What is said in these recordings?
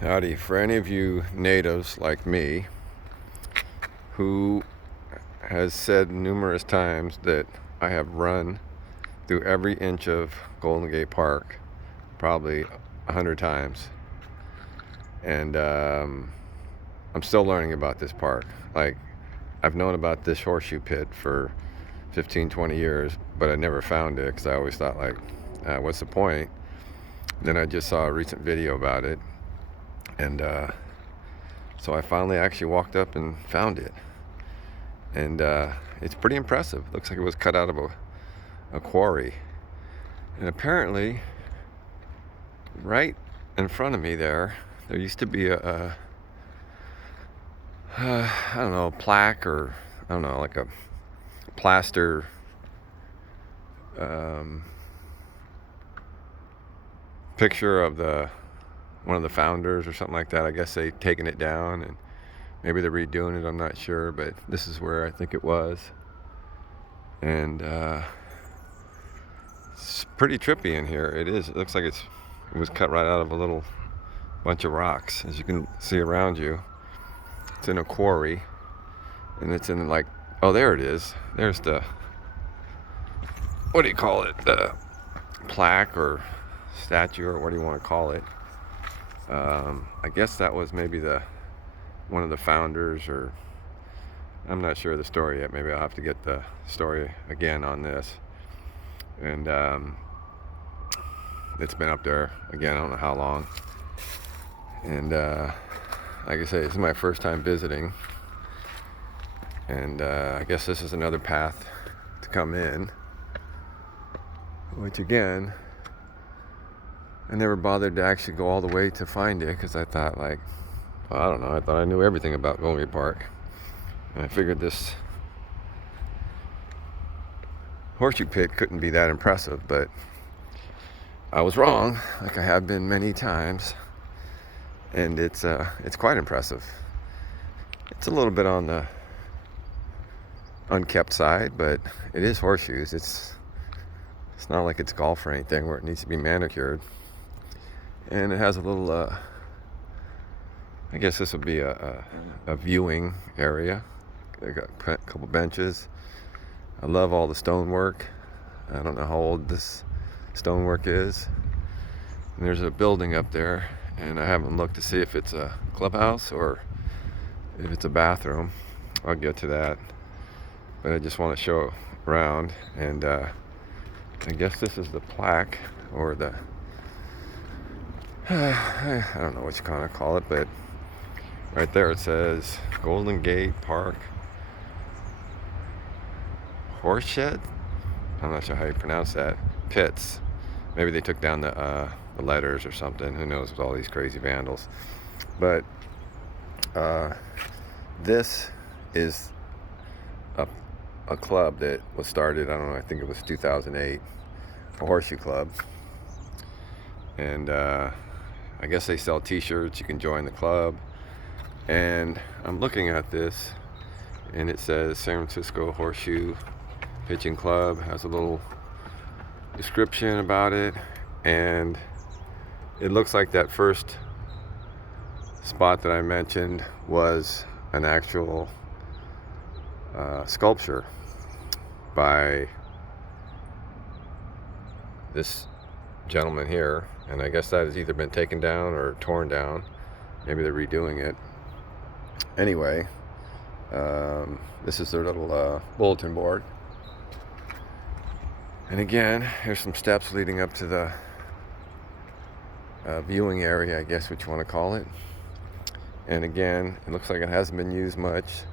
Howdy. For any of you natives like me who has said numerous times that I have run through every inch of Golden Gate Park probably 100 times, and I'm still learning about this park. Like, I've known about this Horseshoe Pit for 15-20 years, but I never found it because I always thought, like, what's the point? Then I just saw a recent video about it, and so I finally actually walked up and found it. And it's pretty impressive. Looks like it was cut out of a quarry. And apparently, right in front of me there used to be a I don't know, plaque, or I don't know, like a plaster picture of one of the founders or something like that. I guess they've taken it down and maybe they're redoing it, I'm not sure, but this is where I think it was. And it's pretty trippy in here. It is. It looks like it was cut right out of a little bunch of rocks. As you can see around you, it's in a quarry, and it's in, like, oh, there it is. There's the, what do you call it? The plaque or statue, or what do you want to call it? I guess that was maybe one of the founders, or I'm not sure of the story yet. Maybe I'll have to get the story again on this. And it's been up there again, I don't know how long. And like I say, this is my first time visiting, and I guess this is another path to come in, which again, I never bothered to actually go all the way to find it, because I thought, like, well, I don't know, I thought I knew everything about Golden Gate Park, and I figured this Horseshoe Pit couldn't be that impressive, but I was wrong, like I have been many times, and it's quite impressive. It's a little bit on the unkept side, but it is horseshoes. It's not like it's golf or anything where it needs to be manicured. And it has a little I guess this would be a viewing area. I got a couple benches. I love all the stonework. I don't know how old this stonework is. And there's a building up there, and I haven't looked to see if it's a clubhouse or if it's a bathroom. I'll get to that. But I just want to show around, and I guess this is the plaque, or the I don't know what you kind of call it, but right there it says Golden Gate Park Horseshed. I'm not sure how you pronounce that. Pits. Maybe they took down the letters or something. Who knows with all these crazy vandals. But this is a club that was started, I don't know, I think it was 2008, a horseshoe club. And I guess they sell t-shirts. You can join the club. And I'm looking at this, and it says San Francisco Horseshoe Pitching Club. Has a little description about it, and it looks like that first spot that I mentioned was an actual sculpture by this gentleman here, and I guess that has either been taken down or torn down. Maybe they're redoing it. Anyway, this is their little bulletin board, and again, here's some steps leading up to the viewing area, I guess what you want to call it. And again, it looks like it hasn't been used much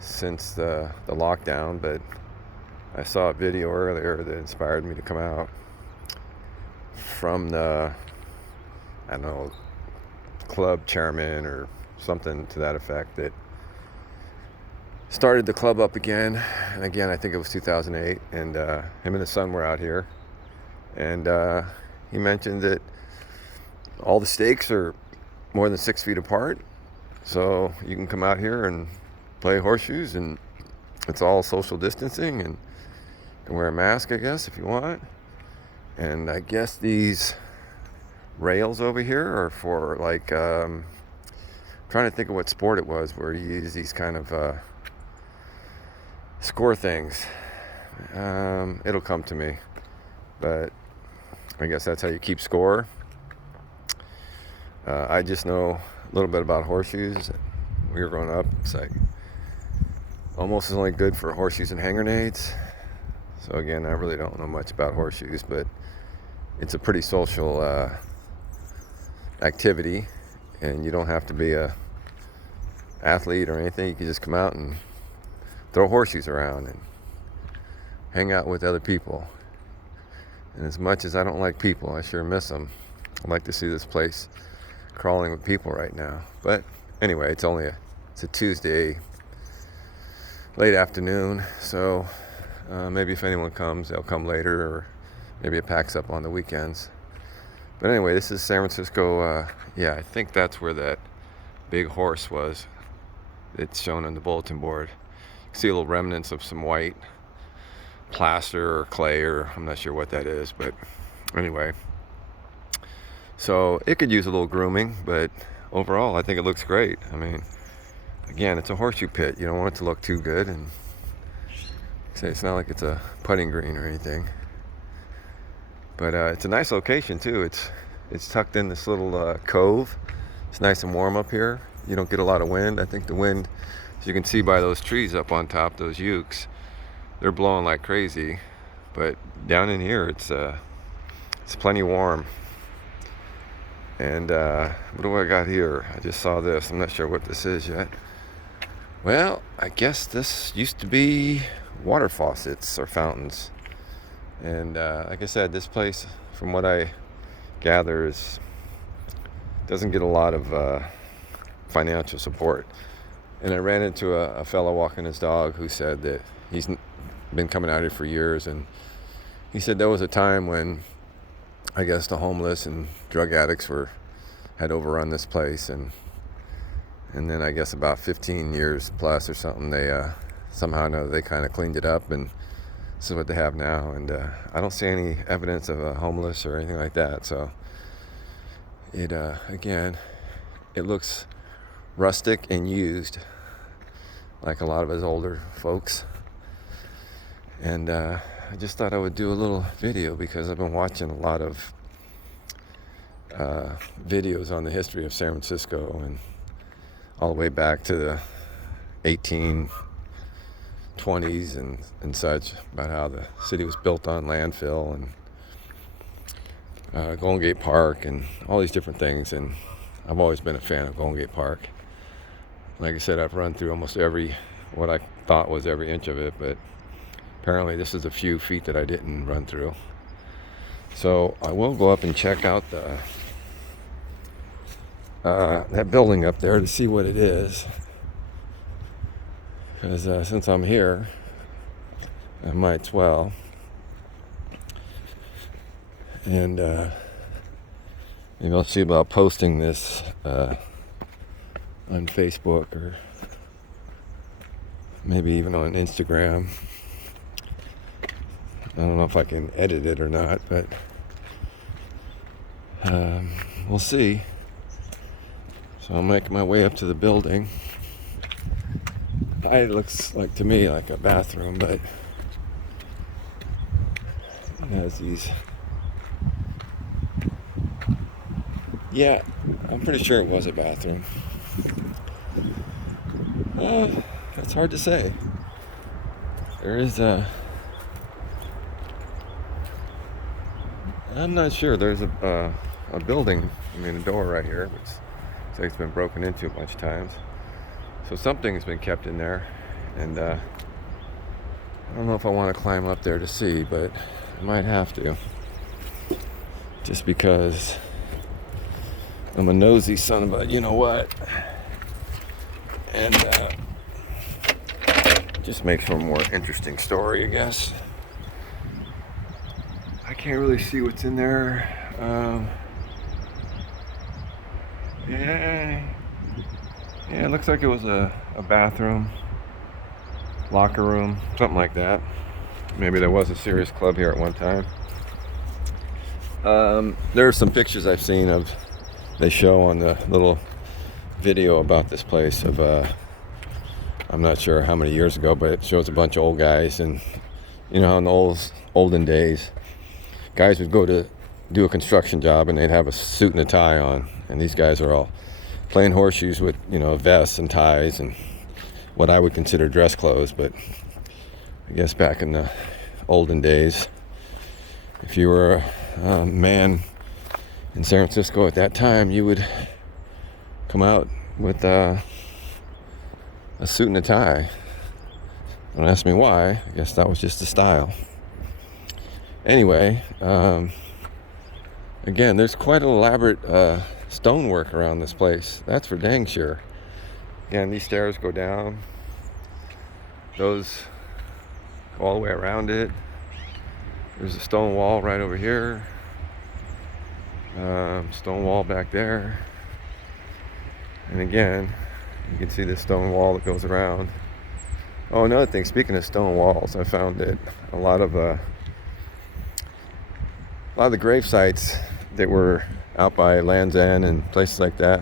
since the lockdown, but I saw a video earlier that inspired me to come out, from the, I don't know, club chairman or something to that effect, that started the club up again. And again, I think it was 2008, and him and his son were out here, and he mentioned that all the stakes are more than 6 feet apart, so you can come out here and play horseshoes, and it's all social distancing, and you can wear a mask, I guess, if you want. And I guess these rails over here, or for like trying to think of what sport it was where you use these kind of score things. It'll come to me, but I guess that's how you keep score. I just know a little bit about horseshoes. When we were growing up, it's like almost as only good for horseshoes and hand grenades. So again, I really don't know much about horseshoes, but it's a pretty social activity, and you don't have to be a athlete or anything. You can just come out and throw horseshoes around and hang out with other people. And as much as I don't like people, I sure miss them. I'd like to see this place crawling with people right now. But anyway, it's a Tuesday late afternoon, so maybe if anyone comes, they'll come later, or maybe it packs up on the weekends. But anyway, this is San Francisco. Yeah, I think that's where that big horse was. It's shown on the bulletin board. You can see little remnants of some white plaster or clay, or I'm not sure what that is, but anyway. So it could use a little grooming, but overall I think it looks great. I mean, again, it's a horseshoe pit. You don't want it to look too good, and say it's not like it's a putting green or anything. But it's a nice location too. It's tucked in this little cove. It's nice and warm up here. You don't get a lot of wind. I think the wind, as you can see by those trees up on top, those ukes, they're blowing like crazy. But down in here, it's plenty warm. And what do I got here? I just saw this. I'm not sure what this is yet. Well, I guess this used to be water faucets or fountains. And like I said, this place, from what I gather, doesn't get a lot of financial support. And I ran into a fellow walking his dog who said that he's been coming out here for years, and he said there was a time when I guess the homeless and drug addicts had overrun this place, and then I guess about 15 years plus or something, they somehow or another they kind of cleaned it up, and this is what they have now. And I don't see any evidence of a homeless or anything like that. So it again, it looks rustic and used, like a lot of his older folks. And I just thought I would do a little video because I've been watching a lot of videos on the history of San Francisco, and all the way back to the 1820s and such, about how the city was built on landfill, and Golden Gate Park and all these different things. And I've always been a fan of Golden Gate Park. Like I said, I've run through almost what I thought was every inch of it, but apparently this is a few feet that I didn't run through. So I will go up and check out that building up there to see what it is, because since I'm here, I might as well. And maybe I'll see about posting this on Facebook, or maybe even on Instagram. I don't know if I can edit it or not, but we'll see. So I'll make my way up to the building. It looks like, to me, like a bathroom, but it has these. Yeah, I'm pretty sure it was a bathroom. That's hard to say. There is I'm not sure. There's a building, a door right here, which looks like it's been broken into a bunch of times. So something has been kept in there, and I don't know if I want to climb up there to see, but I might have to, just because I'm a nosy son of a you-know-what, and just makes for a more interesting story, I guess. I can't really see what's in there. Yeah, it looks like it was a bathroom, locker room, something like that. Maybe there was a serious club here at one time. There are some pictures I've seen of, they show on the little video about this place of, I'm not sure how many years ago, but it shows a bunch of old guys. And you know, in the olden days, guys would go to do a construction job and they'd have a suit and a tie on, and these guys are all playing horseshoes with, you know, vests and ties and what I would consider dress clothes. But I guess back in the olden days, if you were a man in San Francisco at that time, you would come out with a suit and a tie. Don't ask me why. I guess that was just the style. Anyway, again, there's quite an elaborate stonework around this place. That's for dang sure. Again, these stairs go down. Those go all the way around it. There's a stone wall right over here. Stone wall back there. And again, you can see this stone wall that goes around. Oh, another thing, speaking of stone walls, I found that a lot of the grave sites that were out by Land's End and places like that,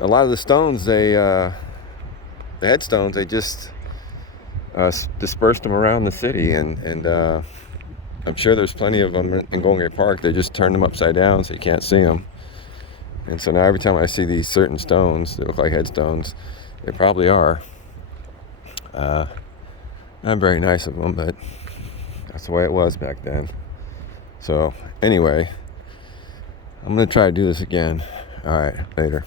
a lot of the stones, the headstones, they just dispersed them around the city, and I'm sure there's plenty of them in Golden Gate Park. They just turned them upside down so you can't see them. And so now every time I see these certain stones that look like headstones, they probably are. Not very nice of them, but that's the way it was back then. So anyway, I'm going to try to do this again. All right, later.